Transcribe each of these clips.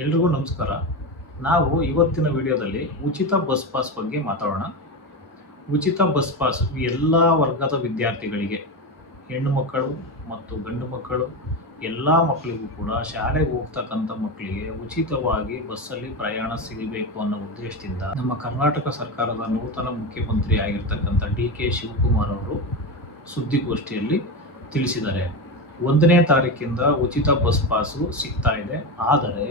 ಎಲ್ರಿಗೂ ನಮಸ್ಕಾರ. ನಾವು ಇವತ್ತಿನ ವಿಡಿಯೋದಲ್ಲಿ ಉಚಿತ ಬಸ್ ಪಾಸ್ ಬಗ್ಗೆ ಮಾತಾಡೋಣ. ಉಚಿತ ಬಸ್ ಪಾಸ್ ಎಲ್ಲ ವರ್ಗದ ವಿದ್ಯಾರ್ಥಿಗಳಿಗೆ, ಹೆಣ್ಣು ಮಕ್ಕಳು ಮತ್ತು ಗಂಡು ಮಕ್ಕಳು, ಎಲ್ಲ ಮಕ್ಕಳಿಗೂ ಕೂಡ ಶಾಲೆಗೆ ಹೋಗ್ತಕ್ಕಂಥ ಮಕ್ಕಳಿಗೆ ಉಚಿತವಾಗಿ ಬಸ್ಸಲ್ಲಿ ಪ್ರಯಾಣ ಸಿಗಬೇಕು ಅನ್ನೋ ಉದ್ದೇಶದಿಂದ ನಮ್ಮ ಕರ್ನಾಟಕ ಸರ್ಕಾರದ ನೂತನ ಮುಖ್ಯಮಂತ್ರಿ ಆಗಿರ್ತಕ್ಕಂಥ ಡಿ.ಕೆ. ಶಿವಕುಮಾರ್ ಅವರು ಸುದ್ದಿಗೋಷ್ಠಿಯಲ್ಲಿ ತಿಳಿಸಿದ್ದಾರೆ. 1ನೇ ತಾರೀಕಿಂದ ಉಚಿತ ಬಸ್ ಪಾಸು ಸಿಗ್ತಾ ಇದೆ. ಆದರೆ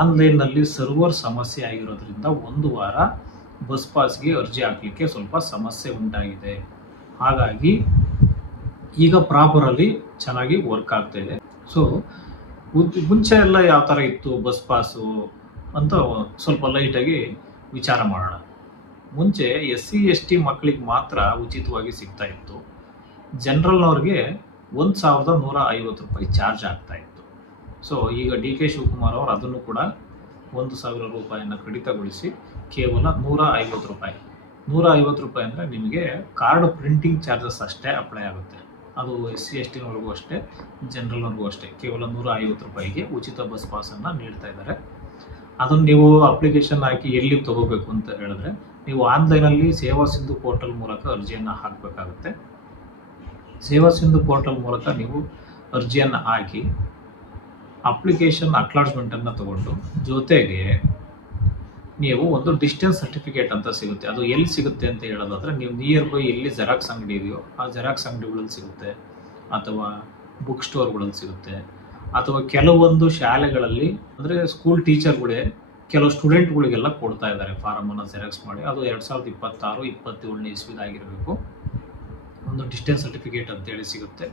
ಆನ್ಲೈನ್ನಲ್ಲಿ ಸರ್ವರ್ ಸಮಸ್ಯೆ ಆಗಿರೋದ್ರಿಂದ ಒಂದು ವಾರ ಬಸ್ ಪಾಸ್ಗೆ ಅರ್ಜಿ ಹಾಕಲಿಕ್ಕೆ ಸ್ವಲ್ಪ ಸಮಸ್ಯೆ ಉಂಟಾಗಿದೆ. ಹಾಗಾಗಿ ಈಗ ಪ್ರಾಪರಲ್ಲಿ ಚೆನ್ನಾಗಿ ವರ್ಕ್ ಆಗ್ತಾ ಇದೆ. ಸೊ ಮುಂಚೆ ಎಲ್ಲ ಯಾವ ಥರ ಇತ್ತು ಬಸ್ ಪಾಸು ಅಂತ ಸ್ವಲ್ಪ ಲೈಟಾಗಿ ವಿಚಾರ ಮಾಡೋಣ. ಮುಂಚೆ SC ST ಮಕ್ಕಳಿಗೆ ಮಾತ್ರ ಉಚಿತವಾಗಿ ಸಿಗ್ತಾ ಇತ್ತು. ಜನರಲ್ನವ್ರಿಗೆ 1,150 ರೂಪಾಯಿ ಚಾರ್ಜ್ ಆಗ್ತಾ ಇತ್ತು. ಸೊ ಈಗ ಡಿ.ಕೆ. ಶಿವಕುಮಾರ್ ಅವರು ಅದನ್ನು ಕೂಡ 1,000 ರೂಪಾಯಿಯನ್ನು ಕಡಿತಗೊಳಿಸಿ ಕೇವಲ 150 ರೂಪಾಯಿ. 150 ರೂಪಾಯಿ ಅಂದರೆ ನಿಮಗೆ ಕಾರ್ಡ್ ಪ್ರಿಂಟಿಂಗ್ ಚಾರ್ಜಸ್ ಅಷ್ಟೇ ಅಪ್ಲೈ ಆಗುತ್ತೆ. ಅದು SC STನವ್ರಿಗೂ ಅಷ್ಟೇ, ಜನರಲ್ನವ್ರಿಗೂ ಅಷ್ಟೇ. ಕೇವಲ 150 ರೂಪಾಯಿಗೆ ಉಚಿತ ಬಸ್ ಪಾಸನ್ನು ನೀಡ್ತಾ ಇದ್ದಾರೆ. ಅದನ್ನು ನೀವು ಅಪ್ಲಿಕೇಶನ್ ಹಾಕಿ ಎಲ್ಲಿ ತೊಗೋಬೇಕು ಅಂತ ಹೇಳಿದ್ರೆ, ನೀವು ಆನ್ಲೈನಲ್ಲಿ ಸೇವಾ ಸಿಂಧು ಪೋರ್ಟಲ್ ಮೂಲಕ ಅರ್ಜಿಯನ್ನು ಹಾಕಬೇಕಾಗುತ್ತೆ. ಸೇವಾ ಸಿಂಧು ಪೋರ್ಟಲ್ ಮೂಲಕ ನೀವು ಅರ್ಜಿಯನ್ನು ಹಾಕಿ ಅಪ್ಲಿಕೇಶನ್ ಅಕ್ನಾಲಜ್ಮೆಂಟನ್ನು ತಗೊಂಡು, ಜೊತೆಗೆ ನೀವು ಒಂದು ಡಿಸ್ಟೆನ್ಸ್ ಸರ್ಟಿಫಿಕೇಟ್ ಅಂತ ಸಿಗುತ್ತೆ. ಅದು ಎಲ್ಲಿ ಸಿಗುತ್ತೆ ಅಂತ ಹೇಳೋದಾದರೆ, ನೀವು ನಿಯರ್ ಬೈ ಎಲ್ಲಿ ಜೆರಾಕ್ಸ್ ಅಂಗಡಿ ಇದೆಯೋ ಆ ಜೆರಾಕ್ಸ್ ಅಂಗಡಿಗಳಲ್ಲಿ ಸಿಗುತ್ತೆ, ಅಥವಾ ಬುಕ್ ಸ್ಟೋರ್ಗಳಲ್ಲಿ ಸಿಗುತ್ತೆ, ಅಥವಾ ಕೆಲವೊಂದು ಶಾಲೆಗಳಲ್ಲಿ ಅಂದರೆ ಸ್ಕೂಲ್ ಟೀಚರ್ಗಳೇ ಕೆಲವು ಸ್ಟೂಡೆಂಟ್ಗಳಿಗೆಲ್ಲ ಕೊಡ್ತಾ ಇದ್ದಾರೆ ಫಾರಮನ್ನು ಜೆರಾಕ್ಸ್ ಮಾಡಿ. ಅದು 2026-27ನೇ ಇಸ್ವಿದಾಗಿರಬೇಕು. ಒಂದು ಡಿಸ್ಟೆನ್ಸ್ ಸರ್ಟಿಫಿಕೇಟ್ ಅಂತೇಳಿ ಸಿಗುತ್ತೆ.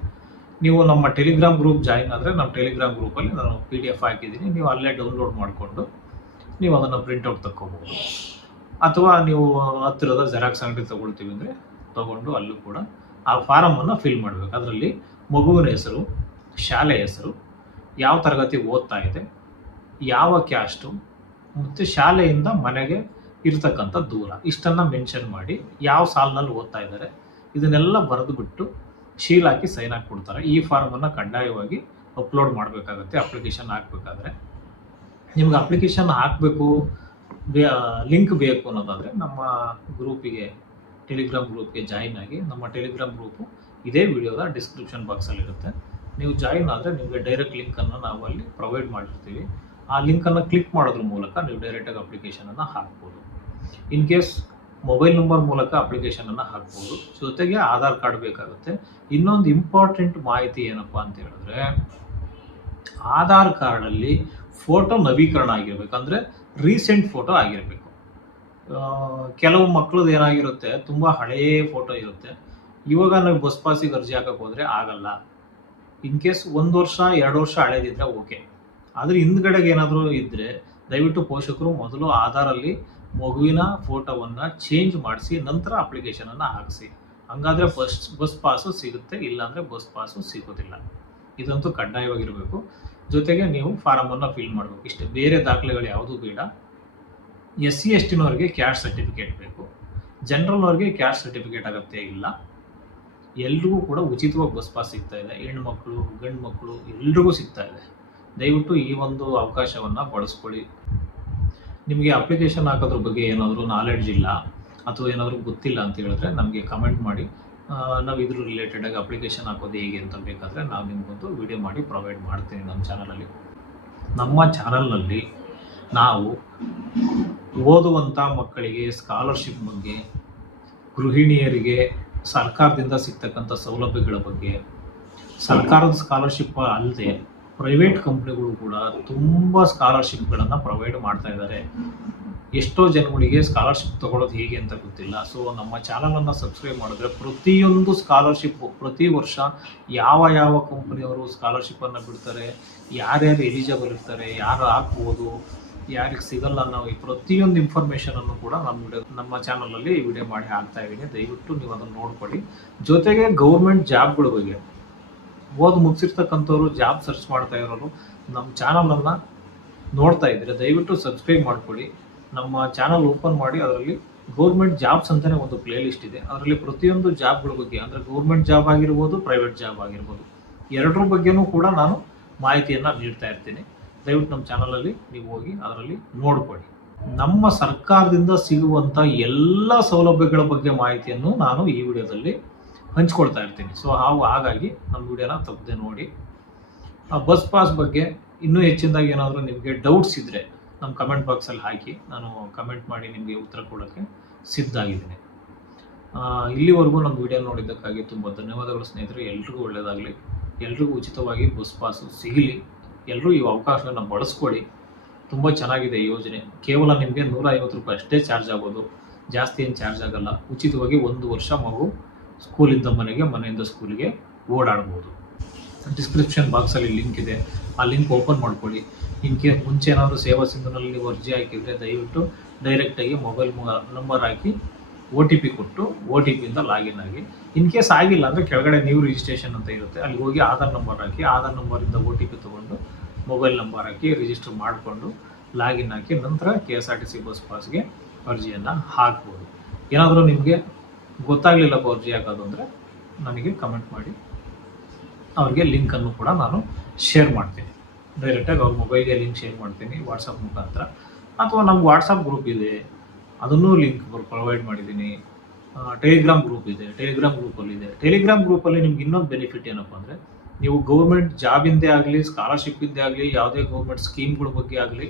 ನೀವು ನಮ್ಮ ಟೆಲಿಗ್ರಾಮ್ ಗ್ರೂಪ್ ಜಾಯಿನ್ ಆದರೆ, ನಮ್ಮ ಟೆಲಿಗ್ರಾಮ್ ಗ್ರೂಪಲ್ಲಿ ನಾನು PDF ಹಾಕಿದ್ದೀನಿ. ನೀವು ಅಲ್ಲೇ ಡೌನ್ಲೋಡ್ ಮಾಡಿಕೊಂಡು ನೀವು ಅದನ್ನು ಪ್ರಿಂಟೌಟ್ ತಗೋಬೋದು. ಅಥವಾ ನೀವು ಹತ್ತಿರದ ಜೆರಾಕ್ಸ್ ಅಂಗಡಿ ತೊಗೊಳ್ತೀವಿ ಅಂದರೆ ತೊಗೊಂಡು ಅಲ್ಲೂ ಕೂಡ ಆ ಫಾರಮನ್ನು ಫಿಲ್ ಮಾಡಬೇಕು. ಅದರಲ್ಲಿ ಮಗುವಿನ ಹೆಸರು, ಶಾಲೆ ಹೆಸರು, ಯಾವ ತರಗತಿ ಓದ್ತಾ ಇದೆ, ಯಾವ ಕ್ಯಾಸ್ಟು, ಮತ್ತು ಶಾಲೆಯಿಂದ ಮನೆಗೆ ಇರ್ತಕ್ಕಂಥ ದೂರ, ಇಷ್ಟನ್ನು ಮೆನ್ಷನ್ ಮಾಡಿ ಯಾವ ಸಾಲಿನಲ್ಲಿ ಓದ್ತಾ ಇದ್ದಾರೆ ಇದನ್ನೆಲ್ಲ ಬರೆದುಬಿಟ್ಟು ಶೀಲ್ ಹಾಕಿ ಸೈನ್ ಹಾಕಿ ಕೊಡ್ತಾರೆ. ಈ ಫಾರ್ಮನ್ನು ಕಡ್ಡಾಯವಾಗಿ ಅಪ್ಲೋಡ್ ಮಾಡಬೇಕಾಗುತ್ತೆ ಅಪ್ಲಿಕೇಶನ್ ಹಾಕಬೇಕಾದ್ರೆ. ನಿಮ್ಗೆ ಅಪ್ಲಿಕೇಶನ್ ಹಾಕಬೇಕು, ಲಿಂಕ್ ಬೇಕು ಅನ್ನೋದಾದರೆ ನಮ್ಮ ಗ್ರೂಪಿಗೆ, ಟೆಲಿಗ್ರಾಮ್ ಗ್ರೂಪ್ಗೆ ಜಾಯಿನ್ ಆಗಿ. ನಮ್ಮ ಟೆಲಿಗ್ರಾಮ್ ಗ್ರೂಪು ಇದೇ ವಿಡಿಯೋದ ಡಿಸ್ಕ್ರಿಪ್ಷನ್ ಬಾಕ್ಸಲ್ಲಿರುತ್ತೆ. ನೀವು ಜಾಯಿನ್ ಆದರೆ ನಿಮಗೆ ಡೈರೆಕ್ಟ್ ಲಿಂಕನ್ನು ನಾವು ಅಲ್ಲಿ ಪ್ರೊವೈಡ್ ಮಾಡಿರ್ತೀವಿ. ಆ ಲಿಂಕನ್ನು ಕ್ಲಿಕ್ ಮಾಡೋದ್ರ ಮೂಲಕ ನೀವು ಡೈರೆಕ್ಟಾಗಿ ಅಪ್ಲಿಕೇಶನನ್ನು ಹಾಕ್ಬೋದು. ಇನ್ ಕೇಸ್ ಮೊಬೈಲ್ ನಂಬರ್ ಮೂಲಕ ಅಪ್ಲಿಕೇಶನನ್ನು ಹಾಕ್ಬೋದು. ಜೊತೆಗೆ ಆಧಾರ್ ಕಾರ್ಡ್ ಬೇಕಾಗುತ್ತೆ. ಇನ್ನೊಂದು ಇಂಪಾರ್ಟೆಂಟ್ ಮಾಹಿತಿ ಏನಪ್ಪ ಅಂತ ಹೇಳಿದ್ರೆ, ಆಧಾರ್ ಕಾರ್ಡಲ್ಲಿ ಫೋಟೋ ನವೀಕರಣ ಆಗಿರಬೇಕು, ಅಂದರೆ ರೀಸೆಂಟ್ ಫೋಟೋ ಆಗಿರಬೇಕು. ಕೆಲವು ಮಕ್ಕಳದ್ದು ಏನಾಗಿರುತ್ತೆ, ತುಂಬ ಹಳೆಯ ಫೋಟೋ ಇರುತ್ತೆ. ಇವಾಗ ನಾವು ಬಸ್ ಪಾಸಿಗೆ ಅರ್ಜಿ ಹಾಕಕ್ಕೆ ಹೋದರೆ ಆಗಲ್ಲ. ಇನ್ ಕೇಸ್ 1 ವರ್ಷ 2 ವರ್ಷ ಹಳೇದಿದ್ರೆ ಓಕೆ. ಆದರೆ ಹಿಂದ್ಗಡೆಗೆ ಏನಾದರೂ ಇದ್ದರೆ ದಯವಿಟ್ಟು ಪೋಷಕರು ಮೊದಲು ಆಧಾರಲ್ಲಿ ಮಗುವಿನ ಫೋಟೋವನ್ನು ಚೇಂಜ್ ಮಾಡಿಸಿ ನಂತರ ಅಪ್ಲಿಕೇಶನನ್ನು ಹಾಕಿಸಿ. ಹಂಗಾದರೆ ಬಸ್ ಪಾಸು ಸಿಗುತ್ತೆ, ಇಲ್ಲಾಂದರೆ ಬಸ್ ಪಾಸು ಸಿಗೋದಿಲ್ಲ. ಇದಂತೂ ಕಡ್ಡಾಯವಾಗಿರಬೇಕು. ಜೊತೆಗೆ ನೀವು ಫಾರಮನ್ನು ಫಿಲ್ ಮಾಡಬೇಕು. ಇಷ್ಟೇ, ಬೇರೆ ದಾಖಲೆಗಳು ಯಾವುದೂ ಬೇಡ. SC STನವ್ರಿಗೆ ಕ್ಯಾಸ್ಟ್ ಸರ್ಟಿಫಿಕೇಟ್ ಬೇಕು, ಜನರಲ್ನವ್ರಿಗೆ ಕ್ಯಾಸ್ಟ್ ಸರ್ಟಿಫಿಕೇಟ್ ಅಗತ್ಯ ಇಲ್ಲ. ಎಲ್ರಿಗೂ ಕೂಡ ಉಚಿತವಾಗಿ ಬಸ್ ಪಾಸ್ ಸಿಗ್ತಾ ಇದೆ. ಹೆಣ್ಣು ಮಕ್ಕಳು, ಗಂಡು ಮಕ್ಕಳು ಎಲ್ರಿಗೂ ಸಿಗ್ತಾ ಇದೆ. ದಯವಿಟ್ಟು ಈ ಒಂದು ಅವಕಾಶವನ್ನು ಬಳಸ್ಕೊಳ್ಳಿ. ನಿಮಗೆ ಅಪ್ಲಿಕೇಶನ್ ಹಾಕೋದ್ರ ಬಗ್ಗೆ ಏನಾದರೂ ನಾಲೆಡ್ಜ್ ಇಲ್ಲ ಅಥವಾ ಏನಾದರೂ ಗೊತ್ತಿಲ್ಲ ಅಂತ ಹೇಳಿದ್ರೆ ನಮಗೆ ಕಮೆಂಟ್ ಮಾಡಿ. ನಾವು ಇದ್ರ ರಿಲೇಟೆಡಾಗಿ ಅಪ್ಲಿಕೇಶನ್ ಹಾಕೋದು ಹೇಗೆ ಅಂತ ಬೇಕಾದರೆ ನಾವು ನಿಮಗೊಂದು ವಿಡಿಯೋ ಮಾಡಿ ಪ್ರೊವೈಡ್ ಮಾಡ್ತೀನಿ ನಮ್ಮ ಚಾನಲಲ್ಲಿ. ನಮ್ಮ ಚಾನಲ್ನಲ್ಲಿ ನಾವು ಓದುವಂಥ ಮಕ್ಕಳಿಗೆ ಸ್ಕಾಲರ್ಶಿಪ್ ಬಗ್ಗೆ, ಗೃಹಿಣಿಯರಿಗೆ ಸರ್ಕಾರದಿಂದ ಸಿಗ್ತಕ್ಕಂಥ ಸೌಲಭ್ಯಗಳ ಬಗ್ಗೆ, ಸರ್ಕಾರದ ಸ್ಕಾಲರ್ಶಿಪ್ ಅಲ್ಲದೆ ಪ್ರೈವೇಟ್ ಕಂಪ್ನಿಗಳು ಕೂಡ ತುಂಬ ಸ್ಕಾಲರ್ಶಿಪ್ಗಳನ್ನು ಪ್ರೊವೈಡ್ ಮಾಡ್ತಾ ಇದ್ದಾರೆ. ಎಷ್ಟೋ ಜನಗಳಿಗೆ ಸ್ಕಾಲರ್ಶಿಪ್ ತೊಗೊಳ್ಳೋದು ಹೇಗೆ ಅಂತ ಗೊತ್ತಿಲ್ಲ. ಸೊ ನಮ್ಮ ಚಾನಲನ್ನು ಸಬ್ಸ್ಕ್ರೈಬ್ ಮಾಡಿದ್ರೆ ಪ್ರತಿಯೊಂದು ಸ್ಕಾಲರ್ಶಿಪ್ಪು ಪ್ರತಿ ವರ್ಷ ಯಾವ ಕಂಪ್ನಿಯವರು ಸ್ಕಾಲರ್ಶಿಪ್ಪನ್ನು ಬಿಡ್ತಾರೆ, ಯಾರ್ಯಾರು ಎಲಿಜಿಬಲ್ ಇರ್ತಾರೆ, ಯಾರು ಹಾಕ್ಬೋದು, ಯಾರಿಗೆ ಸಿಗಲ್ಲ ಅನ್ನೋ ಈ ಪ್ರತಿಯೊಂದು ಇನ್ಫಾರ್ಮೇಷನನ್ನು ಕೂಡ ನಮ್ಮ ಚಾನಲಲ್ಲಿ ವಿಡಿಯೋ ಮಾಡಿ ಹಾಕ್ತಾ ಇದ್ದೀನಿ. ದಯವಿಟ್ಟು ನೀವು ಅದನ್ನು ನೋಡ್ಕೊಳ್ಳಿ. ಜೊತೆಗೆ ಗೌರ್ಮೆಂಟ್ ಜಾಬ್ಗಳ ಬಗ್ಗೆ, ಓದು ಮುಗಿಸಿರ್ತಕ್ಕಂಥವ್ರು ಜಾಬ್ ಸರ್ಚ್ ಮಾಡ್ತಾ ಇರೋರು ನಮ್ಮ ಚಾನಲನ್ನು ನೋಡ್ತಾ ಇದ್ದರೆ ದಯವಿಟ್ಟು ಸಬ್ಸ್ಕ್ರೈಬ್ ಮಾಡ್ಕೊಳ್ಳಿ. ನಮ್ಮ ಚಾನಲ್ ಓಪನ್ ಮಾಡಿ ಅದರಲ್ಲಿ ಗೌರ್ಮೆಂಟ್ ಜಾಬ್ಸ್ ಅಂತಲೇ ಒಂದು ಪ್ಲೇ ಲಿಸ್ಟ್ ಇದೆ. ಅದರಲ್ಲಿ ಪ್ರತಿಯೊಂದು ಜಾಬ್ಗಳ ಬಗ್ಗೆ, ಅಂದರೆ ಗೌರ್ಮೆಂಟ್ ಜಾಬ್ ಆಗಿರ್ಬೋದು, ಪ್ರೈವೇಟ್ ಜಾಬ್ ಆಗಿರ್ಬೋದು, ಎರಡರ ಬಗ್ಗೆನೂ ಕೂಡ ನಾನು ಮಾಹಿತಿಯನ್ನು ನೀಡ್ತಾ ಇರ್ತೀನಿ. ದಯವಿಟ್ಟು ನಮ್ಮ ಚಾನಲಲ್ಲಿ ನೀವು ಹೋಗಿ ಅದರಲ್ಲಿ ನೋಡ್ಕೊಳ್ಳಿ. ನಮ್ಮ ಸರ್ಕಾರದಿಂದ ಸಿಗುವಂಥ ಎಲ್ಲ ಸೌಲಭ್ಯಗಳ ಬಗ್ಗೆ ಮಾಹಿತಿಯನ್ನು ನಾನು ಈ ವಿಡಿಯೋದಲ್ಲಿ ಹಂಚ್ಕೊಳ್ತಾ ಇರ್ತೀನಿ. ಸೊ ಹಾಗಾಗಿ ನಮ್ಮ ವಿಡಿಯೋನ ತಪ್ಪದೆ ನೋಡಿ. ಬಸ್ ಪಾಸ್ ಬಗ್ಗೆ ಇನ್ನೂ ಹೆಚ್ಚಿನದಾಗಿ ಏನಾದರೂ ನಿಮಗೆ ಡೌಟ್ಸ್ ಇದ್ದರೆ ನಮ್ಮ ಕಮೆಂಟ್ ಬಾಕ್ಸಲ್ಲಿ ಹಾಕಿ, ನಾನು ಕಮೆಂಟ್ ಮಾಡಿ ನಿಮಗೆ ಉತ್ತರ ಕೊಡೋಕ್ಕೆ ಸಿದ್ಧ ಆಗಿದ್ದೀನಿ. ಇಲ್ಲಿವರೆಗೂ ನಮ್ಮ ವಿಡಿಯೋ ನೋಡಿದ್ದಕ್ಕಾಗಿ ತುಂಬ ಧನ್ಯವಾದಗಳು ಸ್ನೇಹಿತರೆ. ಎಲ್ರಿಗೂ ಒಳ್ಳೆಯದಾಗಲಿ, ಎಲ್ರಿಗೂ ಉಚಿತವಾಗಿ ಬಸ್ ಪಾಸು ಸಿಗಲಿ, ಎಲ್ಲರೂ ಈ ಅವಕಾಶವನ್ನು ಬಳಸ್ಕೊಳ್ಳಿ. ತುಂಬ ಚೆನ್ನಾಗಿದೆ ಈ ಯೋಜನೆ. ಕೇವಲ ನಿಮಗೆ 150 ರೂಪಾಯಿ ಅಷ್ಟೇ ಚಾರ್ಜ್ ಆಗೋದು, ಜಾಸ್ತಿ ಏನು ಚಾರ್ಜ್ ಆಗಲ್ಲ. ಉಚಿತವಾಗಿ 1 ವರ್ಷ ಮಗು ಸ್ಕೂಲಿಂದ ಮನೆಗೆ, ಮನೆಯಿಂದ ಸ್ಕೂಲಿಗೆ ಓಡಾಡ್ಬೋದು. ಡಿಸ್ಕ್ರಿಪ್ಷನ್ ಬಾಕ್ಸಲ್ಲಿ ಲಿಂಕ್ ಇದೆ, ಆ ಲಿಂಕ್ ಓಪನ್ ಮಾಡ್ಕೊಳ್ಳಿ. ಮುಂಚೆ ಏನಾದರೂ ಸೇವಾ ಸಿಂಧುನಲ್ಲಿ ನೀವು ಅರ್ಜಿ ಹಾಕಿದರೆ ದಯವಿಟ್ಟು ಡೈರೆಕ್ಟಾಗಿ ಮೊಬೈಲ್ ನಂಬರ್ ಹಾಕಿ OTP ಕೊಟ್ಟು OTPಯಿಂದ ಲಾಗಿನ್ ಆಗಿ. ಇನ್ ಕೇಸ್ ಆಗಿಲ್ಲ ಅಂದರೆ ಕೆಳಗಡೆ ನ್ಯೂ ರಿಜಿಸ್ಟ್ರೇಷನ್ ಅಂತ ಇರುತ್ತೆ, ಅಲ್ಲಿ ಹೋಗಿ ಆಧಾರ್ ನಂಬರ್ ಹಾಕಿ, ಆಧಾರ್ ನಂಬರಿಂದ OTP ತೊಗೊಂಡು ಮೊಬೈಲ್ ನಂಬರ್ ಹಾಕಿ ರಿಜಿಸ್ಟರ್ ಮಾಡಿಕೊಂಡು ಲಾಗಿನ್ ಹಾಕಿ ನಂತರ KSRTC ಬಸ್ ಪಾಸ್ಗೆ ಅರ್ಜಿಯನ್ನು ಹಾಕ್ಬೋದು. ಏನಾದರೂ ನಿಮಗೆ ಗೊತ್ತಾಗಲಿಲ್ಲಪ್ಪ ಅರ್ಜಿ ಹಾಕೋದು ಅಂದರೆ ನನಗೆ ಕಮೆಂಟ್ ಮಾಡಿ, ಅವ್ರಿಗೆ ಲಿಂಕನ್ನು ಕೂಡ ನಾನು ಶೇರ್ ಮಾಡ್ತೀನಿ. ಡೈರೆಕ್ಟಾಗಿ ಅವ್ರ ಮೊಬೈಲ್ಗೆ ಲಿಂಕ್ ಶೇರ್ ಮಾಡ್ತೀನಿ ವಾಟ್ಸಪ್ ಮುಖಾಂತರ, ಅಥವಾ ನಮ್ಗೆ ವಾಟ್ಸಪ್ ಗ್ರೂಪ್ ಇದೆ, ಅದನ್ನೂ ಲಿಂಕ್ ಪ್ರೊವೈಡ್ ಮಾಡಿದ್ದೀನಿ. ಟೆಲಿಗ್ರಾಮ್ ಗ್ರೂಪ್ ಇದೆ, ಟೆಲಿಗ್ರಾಮ್ ಗ್ರೂಪಲ್ಲಿದೆ. ಟೆಲಿಗ್ರಾಮ್ ಗ್ರೂಪಲ್ಲಿ ನಿಮ್ಗೆ ಇನ್ನೊಂದು ಬೆನಿಫಿಟ್ ಏನಪ್ಪ ಅಂದರೆ, ನೀವು ಗೌರ್ಮೆಂಟ್ ಜಾಬಿಂದೇ ಆಗಲಿ, ಸ್ಕಾಲರ್ಶಿಪ್ಪಿಂದೇ ಆಗಲಿ, ಯಾವುದೇ ಗೌರ್ಮೆಂಟ್ ಸ್ಕೀಮ್ಗಳ ಬಗ್ಗೆ ಆಗಲಿ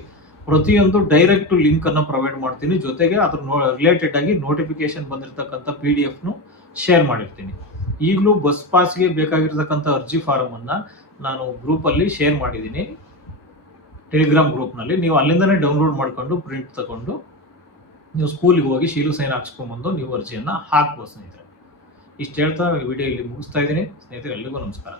ಪ್ರತಿಯೊಂದು ಡೈರೆಕ್ಟ್ ಲಿಂಕನ್ನು ಪ್ರೊವೈಡ್ ಮಾಡ್ತೀನಿ. ಜೊತೆಗೆ ಅದ್ರ ರಿಲೇಟೆಡ್ ಆಗಿ ನೋಟಿಫಿಕೇಶನ್ ಬಂದಿರತಕ್ಕಂಥ PDF ಶೇರ್ ಮಾಡಿರ್ತೀನಿ. ಈಗಲೂ ಬಸ್ ಪಾಸ್ಗೆ ಬೇಕಾಗಿರ್ತಕ್ಕಂಥ ಅರ್ಜಿ ಫಾರಮನ್ನು ನಾನು ಗ್ರೂಪಲ್ಲಿ ಶೇರ್ ಮಾಡಿದ್ದೀನಿ, ಟೆಲಿಗ್ರಾಮ್ ಗ್ರೂಪ್ನಲ್ಲಿ. ನೀವು ಅಲ್ಲಿಂದನೇ ಡೌನ್ಲೋಡ್ ಮಾಡಿಕೊಂಡು ಪ್ರಿಂಟ್ ತಗೊಂಡು ನೀವು ಸ್ಕೂಲಿಗೆ ಹೋಗಿ ಶೀಲು ಸೈನ್ ಹಾಕ್ಸ್ಕೊಂಬಂದು ನೀವು ಅರ್ಜಿಯನ್ನು ಹಾಕ್ಬೋದು ಸ್ನೇಹಿತರೆ. ಇಷ್ಟು ಹೇಳ್ತಾ ವಿಡಿಯೋ ಇಲ್ಲಿ ಮುಗಿಸ್ತಾ ಇದ್ದೀನಿ ಸ್ನೇಹಿತರೆ. ಎಲ್ರಿಗೂ ನಮಸ್ಕಾರ.